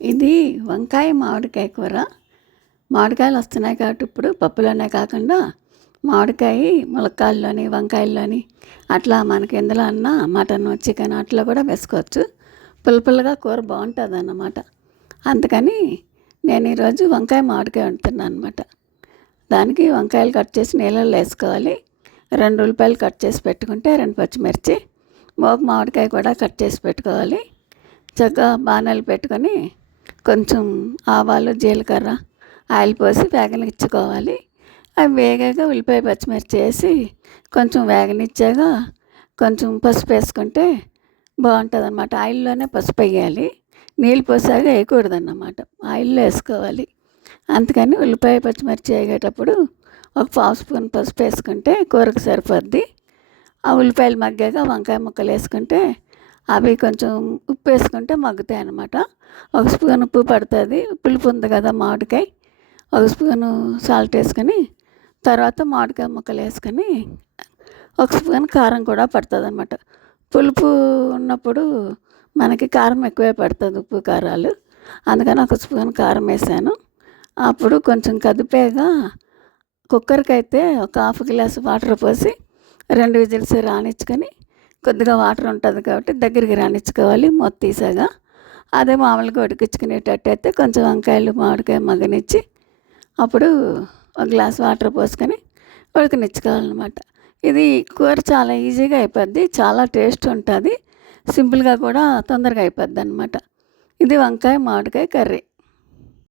ఇది వంకాయ మామిడికాయ కూర. మామిడికాయలు వస్తున్నాయి కాబట్టి ఇప్పుడు పప్పులోనే కాకుండా మామిడికాయ ములక్కాయల్లోని వంకాయల్లోని అట్లా మనకి ఎందులో అన్నా మటన్ చికెన్ అట్లా కూడా వేసుకోవచ్చు. పుల్లపుల్లగా కూర బాగుంటుంది అన్నమాట. అందుకని నేను ఈరోజు వంకాయ మామిడికాయ వండుతున్నాను అనమాట. దానికి వంకాయలు కట్ చేసి నీళ్ళల్లో వేసుకోవాలి. 2 ఉల్లిపాయలు కట్ చేసి పెట్టుకుంటే 2 పచ్చిమిర్చి, మోగ మామిడికాయ కూడా కట్ చేసి పెట్టుకోవాలి. చక్కగా బాణాలు పెట్టుకొని కొంచెం ఆవాలు జీలకర్ర ఆయిల్ పోసి వేగనిచ్చుకోవాలి. అవి వేగాక ఉల్లిపాయ పచ్చిమిర్చి వేసి కొంచెం వేగనిచ్చాక కొంచెం పసుపు వేసుకుంటే బాగుంటుంది అన్నమాట. ఆయిల్లోనే పసుపు వేయాలి, నీళ్ళు పోసాక వేయకూడదు అన్నమాట, ఆయిల్లో వేసుకోవాలి. అందుకని ఉల్లిపాయ పచ్చిమిర్చి వేగేటప్పుడు ఒక 1/2 స్పూన్ పసుపు వేసుకుంటే కూరకు సరిపోద్ది. ఆ ఉల్లిపాయలు మగ్గాక వంకాయ ముక్కలు వేసుకుంటే అవి కొంచెం ఉప్పు వేసుకుంటే మగ్గుతాయి అన్నమాట. 1 స్పూన్ ఉప్పు పడుతుంది, పులుపు ఉంది కదా మామిడికాయ. 1 స్పూను సాల్ట్ వేసుకొని తర్వాత మామిడికాయ ముక్కలు వేసుకొని 1 స్పూన్ కారం కూడా పడుతుంది అన్నమాట. పులుపు ఉన్నప్పుడు మనకి కారం ఎక్కువే పడుతుంది, ఉప్పు కారాలు. అందుకని 1 స్పూన్ కారం వేసాను. అప్పుడు కొంచెం కదిపేగా కుక్కర్కి అయితే ఒక 1/2 గ్లాసు వాటర్ పోసి 2 విజిల్స్ రానిచ్చుకొని కొద్దిగా వాటర్ ఉంటుంది కాబట్టి దగ్గరికి రానిచ్చుకోవాలి మూత తీసాగా. అదే మామూలుగా ఉడికించుకునేటట్టయితే కొంచెం వంకాయలు మామిడికాయ మగ్గనిచ్చి అప్పుడు 1 గ్లాస్ వాటర్ పోసుకొని ఉడకనిచ్చుకోవాలన్నమాట. ఇది కూర చాలా ఈజీగా అయిపోద్ది, చాలా టేస్ట్ ఉంటుంది, సింపుల్గా కూడా తొందరగా అయిపోద్ది అన్నమాట. ఇది వంకాయ మామిడికాయ కర్రీ.